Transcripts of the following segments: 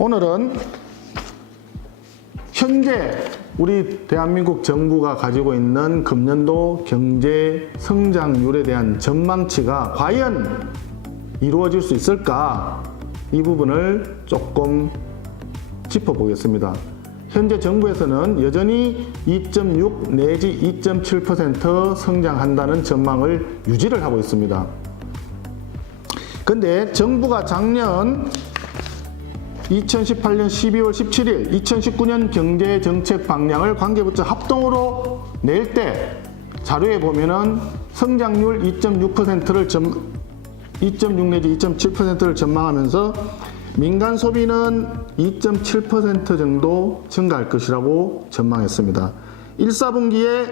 오늘은 현재 우리 대한민국 정부가 가지고 있는 금년도 경제 성장률에 대한 전망치가 과연 이루어질 수 있을까? 이 부분을 조금 짚어보겠습니다. 현재 정부에서는 여전히 2.6 내지 2.7% 성장한다는 전망을 유지를 하고 있습니다. 근데 정부가 작년 2018년 12월 17일 2019년 경제정책 방향을 관계부처 합동으로 낼 때 자료에 보면은 성장률 2.6%를 2.6 내지 2.7%를 전망하면서 민간 소비는 2.7% 정도 증가할 것이라고 전망했습니다. 1, 4분기에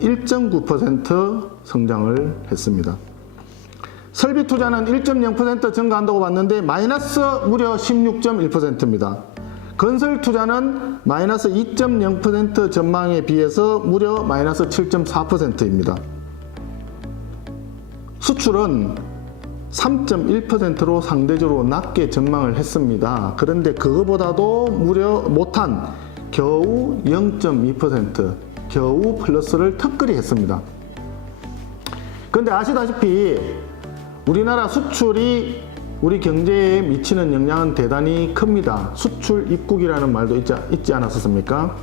1.9% 성장을 했습니다. 설비 투자는 1.0% 증가한다고 봤는데 마이너스 무려 16.1%입니다. 건설 투자는 마이너스 2.0% 전망에 비해서 무려 마이너스 7.4%입니다. 수출은 3.1%로 상대적으로 낮게 전망을 했습니다. 그런데 그거보다도 무려 못한 겨우 0.2%, 겨우 플러스를 턱걸이 했습니다. 그런데 아시다시피 우리나라 수출이 우리 경제에 미치는 영향은 대단히 큽니다. 수출 입국이라는 말도 있지 않았습니까?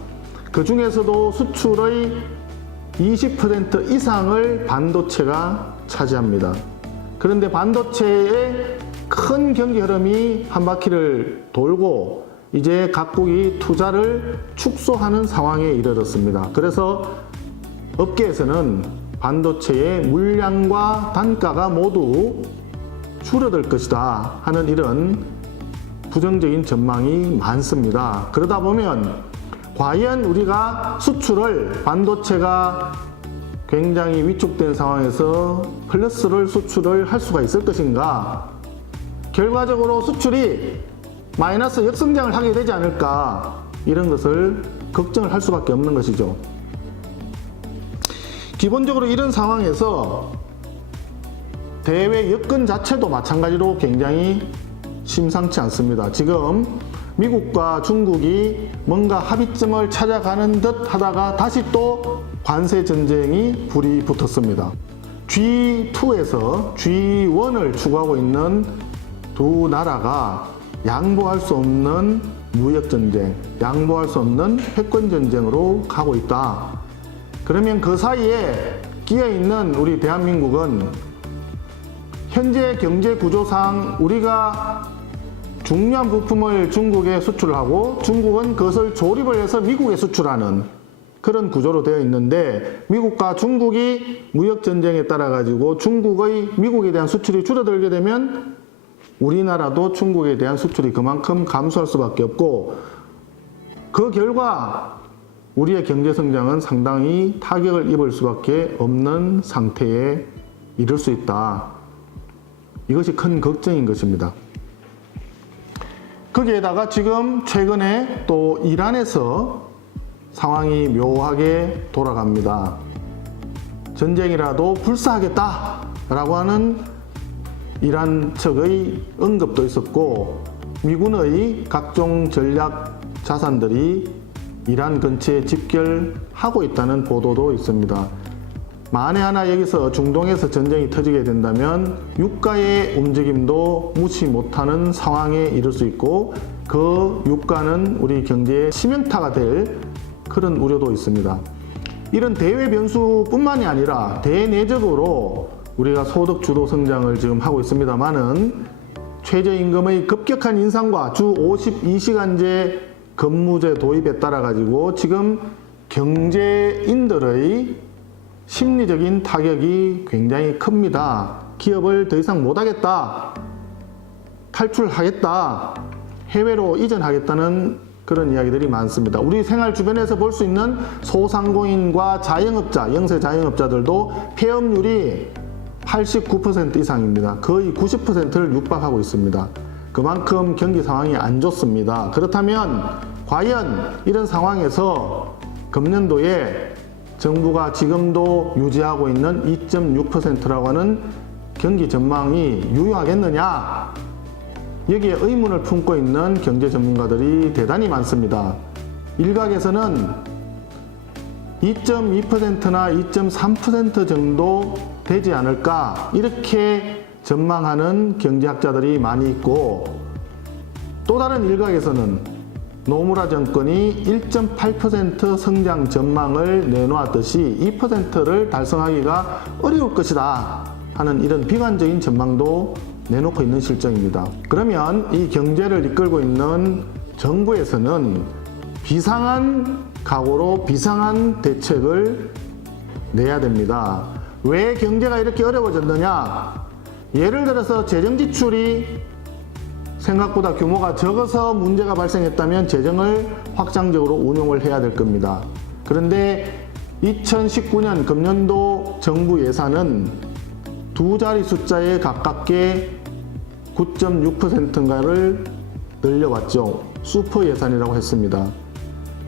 그 중에서도 수출의 20% 이상을 반도체가 차지합니다. 그런데 반도체의 큰 경기 흐름이 한 바퀴를 돌고 이제 각국이 투자를 축소하는 상황에 이르렀습니다. 그래서 업계에서는 반도체의 물량과 단가가 모두 줄어들 것이다 하는 이런 부정적인 전망이 많습니다. 그러다 보면 과연 우리가 수출을 반도체가 굉장히 위축된 상황에서 플러스를 수출을 할 수가 있을 것인가? 결과적으로 수출이 마이너스 역성장을 하게 되지 않을까? 이런 것을 걱정을 할 수밖에 없는 것이죠. 기본적으로 이런 상황에서 대외 여건 자체도 마찬가지로 굉장히 심상치 않습니다. 지금 미국과 중국이 뭔가 합의점을 찾아가는 듯 하다가 다시 또 관세 전쟁이 불이 붙었습니다. G2에서 G1을 추구하고 있는 두 나라가 양보할 수 없는 무역 전쟁, 양보할 수 없는 패권 전쟁으로 가고 있다. 그러면 그 사이에 끼어 있는 우리 대한민국은 현재 경제 구조상 우리가 중요한 부품을 중국에 수출을 하고 중국은 그것을 조립을 해서 미국에 수출하는 그런 구조로 되어 있는데 미국과 중국이 무역 전쟁에 따라 가지고 중국의 미국에 대한 수출이 줄어들게 되면 우리나라도 중국에 대한 수출이 그만큼 감소할 수밖에 없고 그 결과 우리의 경제 성장은 상당히 타격을 입을 수밖에 없는 상태에 이를 수 있다. 이것이 큰 걱정인 것입니다. 거기에다가 지금 최근에 또 이란에서 상황이 묘하게 돌아갑니다. 전쟁이라도 불사하겠다라고 하는 이란 측의 언급도 있었고 미군의 각종 전략 자산들이 이란 근처에 집결하고 있다는 보도도 있습니다. 만에 하나 여기서 중동에서 전쟁이 터지게 된다면 유가의 움직임도 무시 못하는 상황에 이를 수 있고 그 유가는 우리 경제의 치명타가 될 그런 우려도 있습니다. 이런 대외 변수뿐만이 아니라 대내적으로 우리가 소득 주도 성장을 지금 하고 있습니다만은 최저임금의 급격한 인상과 주 52시간제 근무제 도입에 따라 가지고 지금 경제인들의 심리적인 타격이 굉장히 큽니다. 기업을 더 이상 못하겠다, 탈출하겠다, 해외로 이전하겠다는 그런 이야기들이 많습니다. 우리 생활 주변에서 볼 수 있는 소상공인과 자영업자, 영세 자영업자들도 폐업률이 89% 이상입니다. 거의 90%를 육박하고 있습니다. 그만큼 경기 상황이 안 좋습니다. 그렇다면 과연 이런 상황에서 금년도에 정부가 지금도 유지하고 있는 2.6%라고 하는 경기 전망이 유효하겠느냐? 여기에 의문을 품고 있는 경제 전문가들이 대단히 많습니다. 일각에서는 2.2%나 2.3% 정도 되지 않을까 이렇게 전망하는 경제학자들이 많이 있고, 또 다른 일각에서는 노무라 정권이 1.8% 성장 전망을 내놓았듯이 2%를 달성하기가 어려울 것이다 하는 이런 비관적인 전망도 내놓고 있는 실정입니다. 그러면 이 경제를 이끌고 있는 정부에서는 비상한 각오로 비상한 대책을 내야 됩니다. 왜 경제가 이렇게 어려워졌느냐? 예를 들어서 재정 지출이 생각보다 규모가 적어서 문제가 발생했다면 재정을 확장적으로 운용을 해야 될 겁니다. 그런데 2019년 금년도 정부 예산은 두 자리 숫자에 가깝게 9.6%인가를 늘려왔죠. 슈퍼 예산이라고 했습니다.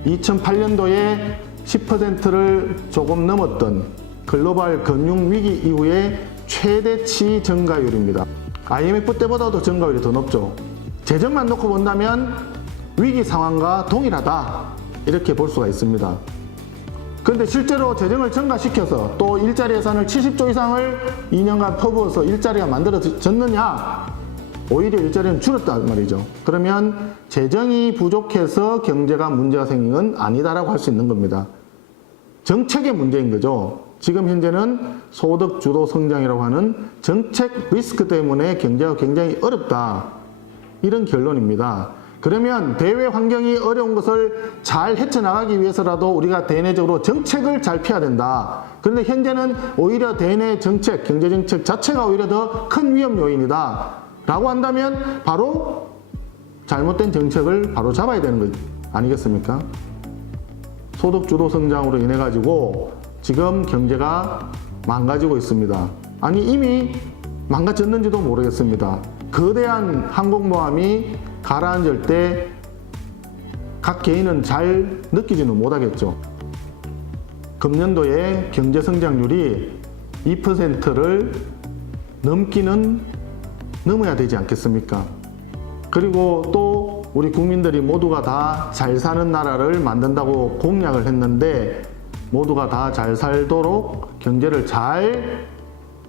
2008년도에 10%를 조금 넘었던 글로벌 금융위기 이후에 최대치 증가율입니다. IMF 때보다도 증가율이 더 높죠. 재정만 놓고 본다면 위기 상황과 동일하다 이렇게 볼 수가 있습니다. 그런데 실제로 재정을 증가시켜서 또 일자리 예산을 70조 이상을 2년간 퍼부어서 일자리가 만들어졌느냐? 오히려 일자리는 줄었단 말이죠. 그러면 재정이 부족해서 경제가 문제가 생긴 건 아니다라고 할 수 있는 겁니다. 정책의 문제인 거죠. 지금 현재는 소득 주도 성장이라고 하는 정책 리스크 때문에 경제가 굉장히 어렵다. 이런 결론입니다. 그러면 대외 환경이 어려운 것을 잘 헤쳐나가기 위해서라도 우리가 대내적으로 정책을 잘 펴야 된다. 그런데 현재는 오히려 대내 정책, 경제정책 자체가 오히려 더 큰 위험 요인이다. 라고 한다면 바로 잘못된 정책을 바로 잡아야 되는 것 아니겠습니까? 소득 주도 성장으로 인해 가지고 지금 경제가 망가지고 있습니다. 아니 이미 망가졌는지도 모르겠습니다. 거대한 항공모함이 가라앉을 때 각 개인은 잘 느끼지는 못하겠죠. 금년도에 경제 성장률이 2%를 넘어야 되지 않겠습니까? 그리고 또 우리 국민들이 모두가 다 잘 사는 나라를 만든다고 공약을 했는데 모두가 다 잘 살도록 경제를 잘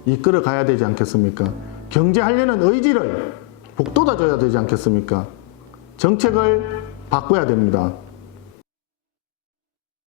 이끌어 가야 되지 않겠습니까? 경제하려는 의지를 북돋아 줘야 되지 않겠습니까? 정책을 바꿔야 됩니다.